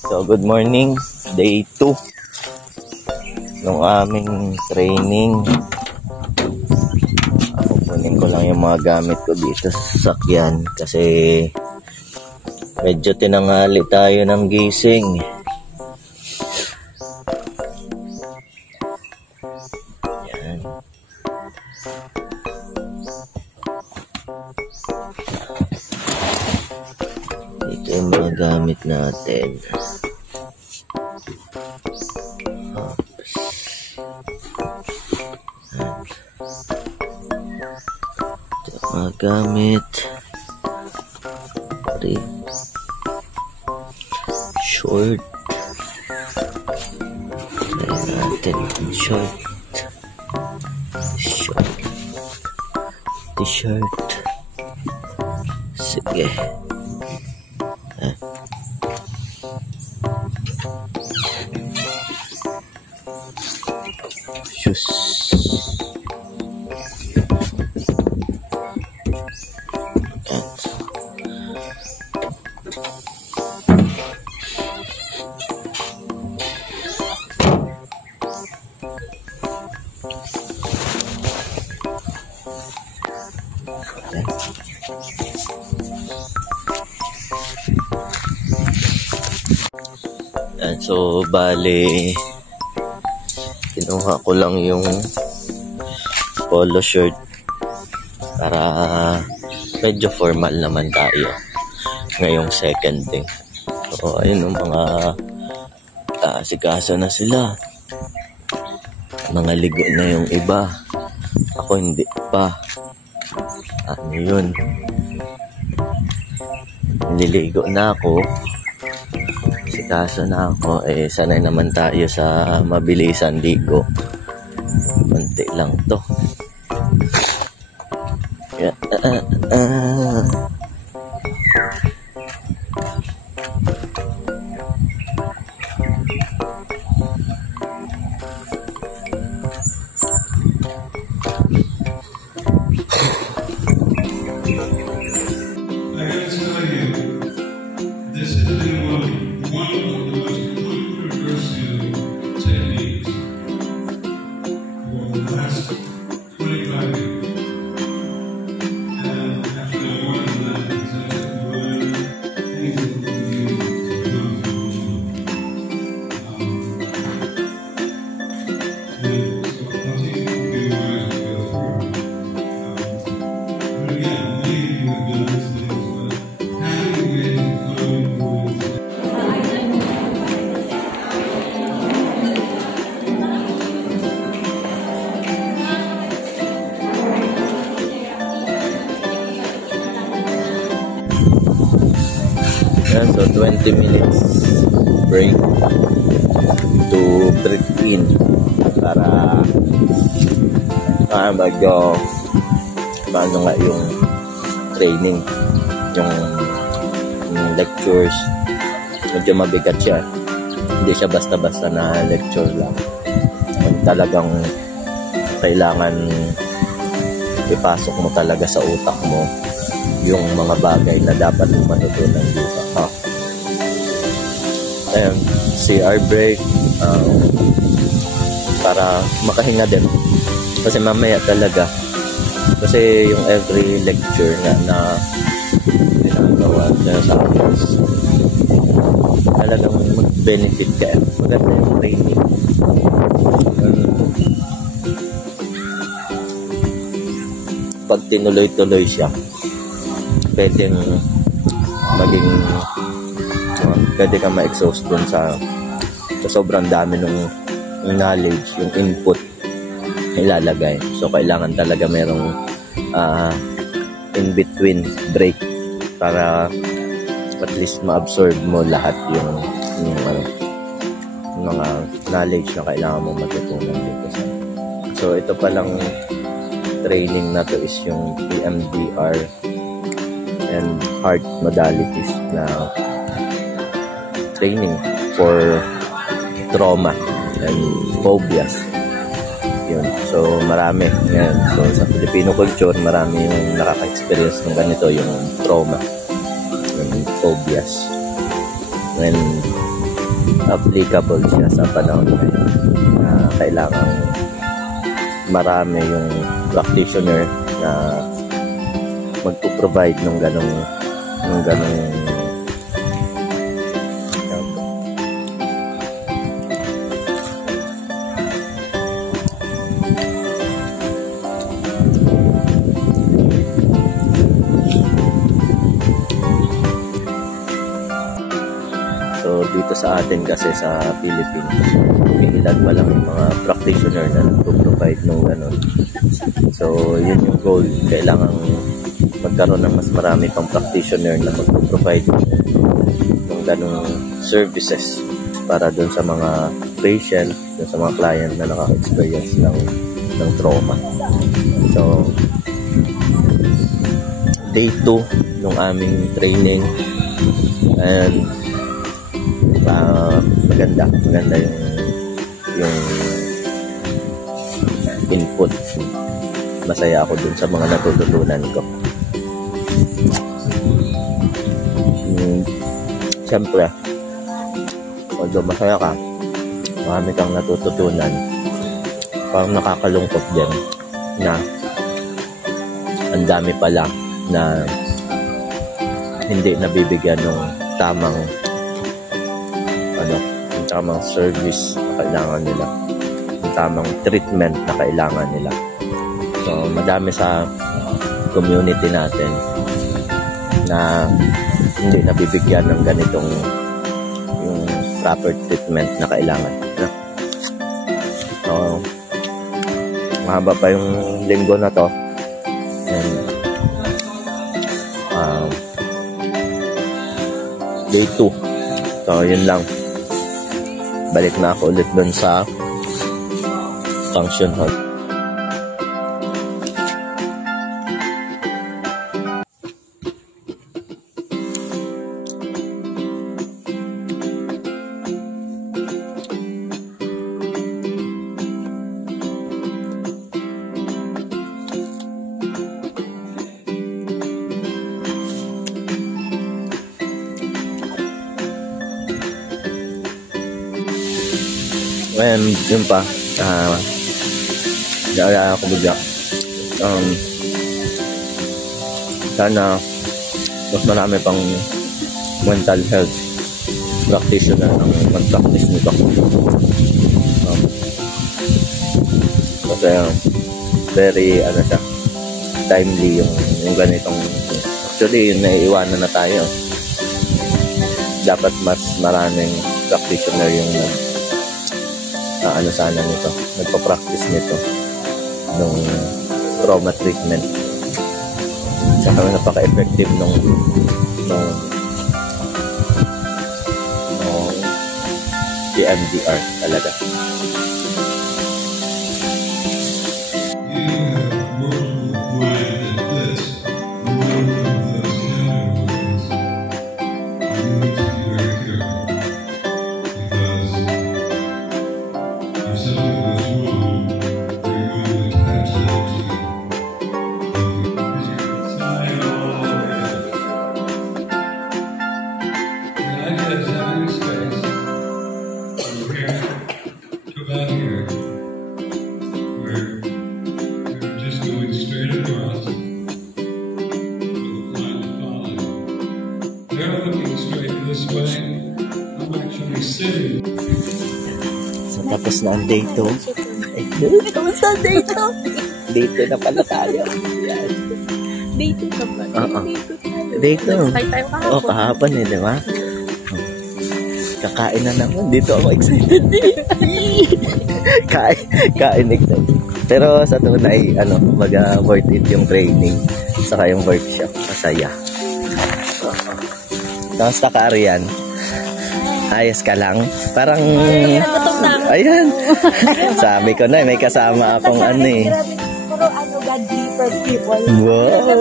So, good morning. Day 2 nung aming training. Kukunin ko lang yung mga gamit ko dito sa sasakyan kasi medyo tinanghali tayo ng gising. Yan. Ito yung mga gamit natin. Mga gamit. Short. Try natin ang short. T-shirt. Sige. Shoes. So, bale, kinuha ko lang yung polo shirt para medyo formal naman tayo ngayong second day. So, ayun yung mga asikaso na sila. Mga ligo na yung iba. Ako hindi pa. Ano yun? Nililigo na ako. Kaso na ako, sanay naman tayo sa mabilisan ligo. Konti lang to. Yeah. So 20 minutes break to breathe in para medyo paano nga yung training, yung lectures medyo mabigat siya, hindi siya basta-basta na lecture lang. Talagang kailangan ipasok mo talaga sa utak mo yung mga bagay na dapat mo matutunan dito. Ayan, CR break para makahinga din kasi mamaya talaga, kasi yung every lecture na ginagawa sa others talagang mag-benefit ka, maganda yung training. Pag tinuloy-tuloy siya, pwedeng maging pwede ka ma-exhaust dun sa sobrang dami ng knowledge, yung input ilalagay. So, kailangan talaga merong in-between break para at least ma-absorb mo lahat yung mga knowledge na kailangan mo matutunan dito. So, ito palang training na to is yung EMDR and heart modalities na training for trauma and phobias. Yun. So, marami. Yan. So, sa Filipino culture, marami yung nakaka-experience ng ganito, yung trauma, yung phobias. when applicable siya sa panahon ngayon na kailangan marami yung practitioner na magpo-provide ng ganong So dito sa atin kasi sa Philippines, ilan pa lang yung mga practitioner na nagpo-provide ng ganon. So yun yung goal, kailangan magkaroon ng mas marami pang practitioner na magpo-provide ng ganong services para dun sa mga patient, dun sa mga client na naka-experience ng trauma. So day 2 ng aming training, and maganda yung input. Masaya ako dun sa mga natututunan ko. Siyempre, although masaya ka, marami kang natututunan, parang nakakalungkot din na ang dami pala na hindi nabibigyan ng tamang service na kailangan nila, yung tamang treatment na kailangan nila. So madami sa community natin na hindi nabibigyan ng ganitong yung proper treatment na kailangan. So mahaba pa yung linggo na to, and day 2. So yun lang, balik na ako ulit dun sa function hall. And yun pa, naalala ko bigla, sana mas marami pang mental health practitioner ang mag-practice nito. Kasi very timely yung ganitong, actually yung naiiwanan na tayo. Dapat mas maraming practitioner yung sana nito, nagpa-practice nito ng trauma treatment. Saka napaka-effective nung EMDR talaga. So tapos na ang day 2. Tapos na day 2. Day 2 na pala tayo. Day 2 na ba? Day 2. Nag-start tayo kahapon. Oo, kahapon di ba? Kakain na naman. Dito ako excited kain excited. Pero sa tunay, worth it yung training saka yung workshop. Masaya. Tapos Arian, ayos ka lang? Parang, ayan. Sabi ko na, may kasama akong Puro God-given people. Wow.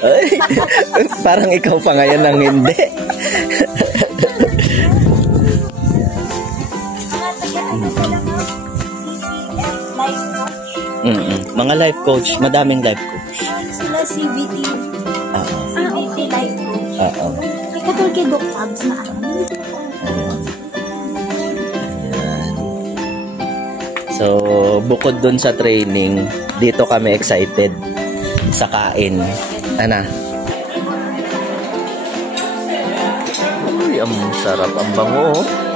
Ay, parang ikaw pa ngayon ang hindi. Mga life coach, madaming life coach. Sila CBT. CBT life coach. May katulad kay Doc Fabs na So, bukod dun sa training, dito kami excited sa kain. Ana? Uy, ang sarap. Ang bango, oh.